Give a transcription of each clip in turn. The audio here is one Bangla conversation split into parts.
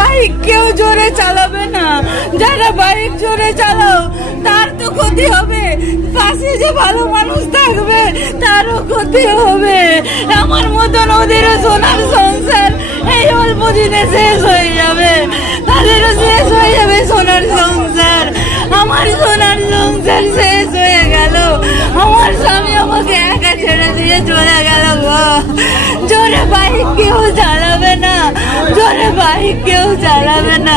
বাইক কেউ জোরে চালাবে না। যারা বাইক জোরে চালাও, তার তো ক্ষতি হবে। পাশে যে ভালো মানুষ থাকবে, তারও ক্ষতি হবে। আমার মতন ওদেরও সোনার সংসার এই অল্প দিনে শেষ হয়ে যাবে। তাদেরও শেষ হয়ে যাবে সোনার সংসার। আমার সোনার সংসার শেষ কেউ চালাবে না। জোরে বাইক কেউ চালাবে না।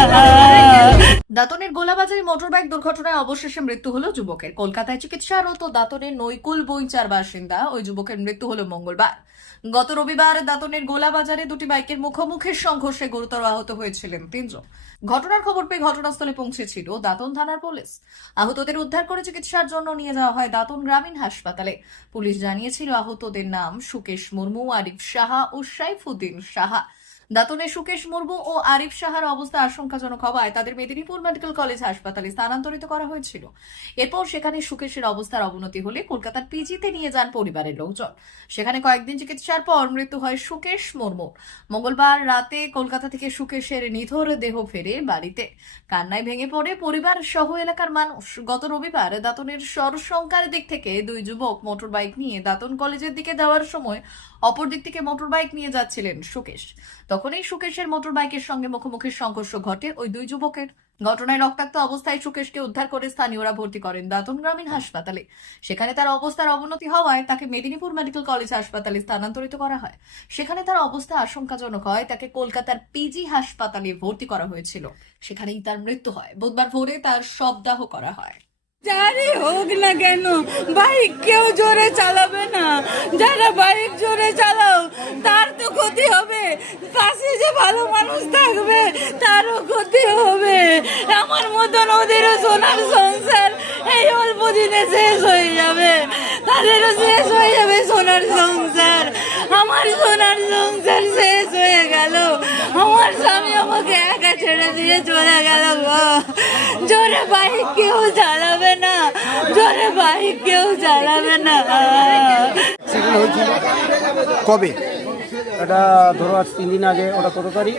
দাঁতনের গোলাবাজারে মোটরবাইক দুর্ঘটনায় অবশেষে মৃত্যু হলো যুবকের। কলকাতায় চিকিৎসারত দাঁতনের নৈকুল বইচার বাসিন্দা ওই যুবকের মৃত্যু হলো মঙ্গলবার। গত রবিবার দাঁতনের গোলাবাজারে দুটি বাইকের মুখোমুখির সংঘর্ষে গুরুতর আহত হয়েছিলেন তিনজন। ঘটনার খবর পেয়ে ঘটনাস্থলে পৌঁছেছিল দাঁতন থানার পুলিশ। আহতদের উদ্ধার করে চিকিৎসার জন্য নিয়ে যাওয়া হয় দাঁতন গ্রামীণ হাসপাতালে। পুলিশ জানিয়েছিল আহতদের নাম সুকেশ মুর্মু, আরিফ সাহা ও সাইফুদ্দিন সাহা। দাঁতনে সুকেশ মুর্মু ও আরিফ সাহার অবস্থা আশঙ্কাজনক হওয়ায় তাদের মেদিনীপুর মেডিকেল কলেজ হাসপাতালে স্থানান্তরিত করা হয়েছিল। এরপর সেখানে সুকেশের অবস্থার অবনতি হলে কলকাতার পিজিতে নিয়ে যান পরিবারের লোকজন। সেখানে কয়েকদিন চিকিৎসার পর মৃত্যু হয় সুকেশ মুর্মু মঙ্গলবার রাতে কলকাতা থেকে সুকেশের নিথর দেহ ফেরে বাড়িতে। কান্নায় ভেঙে পড়ে পরিবার সহ এলাকার মানুষ। গত রবিবার দাঁতনের সরসংখ্যার দিক থেকে দুই যুবক মোটর বাইক নিয়ে দাঁতন কলেজের দিকে যাওয়ার সময় অপর দিক থেকে মোটর বাইক নিয়ে যাচ্ছিলেন সুকেশ। তখনই সুকেশের মোটর বাইকের সঙ্গে মুখোমুখি সংঘর্ষ ঘটে। ওই দুই যুবকের ঘটনায় রক্তাক্ত অবস্থায় সুকেশকে উদ্ধার করে স্থানীয়রা ভর্তি করেন দাঁতন গ্রামীণ হাসপাতালে। সেখানে তার অবস্থার অবনতি হওয়ায় তাকে মেদিনীপুর মেডিকেল কলেজ হাসপাতালে স্থানান্তরিত করা হয়। সেখানে তার অবস্থা আশঙ্কাজনক হয়। তাকে কলকাতার পিজি হাসপাতালে ভর্তি করা হয়েছিল। সেখানেই তার মৃত্যু হয়। বুধবার ভোরে তার শবদাহ করা হয়। যারই হোক না কেন, বাইক কেউ জোরে চালাবে না। যারা বাইক জোরে তো ক্ষতি হবে। পাশে যে ভালো মানুষ থাকবে, তারও ক্ষতি হবে। আমার মতন ওদেরও সোনার সংসার এই অল্প দিনে শেষ হয়ে যাবে। তাদেরও শেষ হয়ে যাবে সোনার সংসার। আমার সোনার সংসার শেষ হয়ে গেল। আমার স্বামী আমাকে একা ছেড়ে দিয়ে চলে গেল গো। জোরে বাইক কেউ চালাবে না। জোরে বাইক কেউ চালাবে না। কবে? এটা ধরো আজ তিন দিন আগে ওটা কত তারিখ?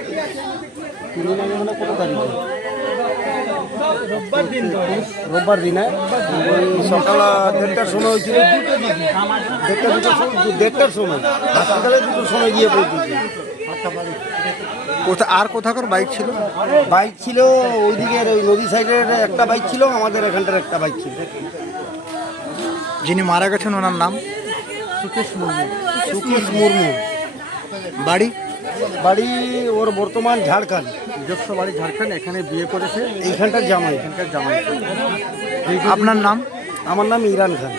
তিন দিন আগে মানে কত তারিখ? রোববার দিন দিনে ওই সকাল দেড়টার সময় হয়েছিল দেড়টা দুটোর সময় দেড়টার সময়। হাসপাতালে দুটোর সময় গিয়ে পৌঁছেছি। কোথা আর কোথাকার বাইক ছিল? বাইক ছিল ওইদিকের ওই নদী সাইডের একটা বাইক ছিল আমাদের এখানটার একটা বাইক ছিল। যিনি মারা গেছেন ওনার নাম? সুকেশ মুর্মু। সুকেশ মুর্মু। বাড়ি? বাড়ি ওর বর্তমান ঝাড়খণ্ড নিজস্ব বাড়ি ঝাড়খণ্ড এখানে বিয়ে করেছে। এইখানটার জামাই। এখানকার জামাই। আপনার নাম? আমার নাম ইরান খান।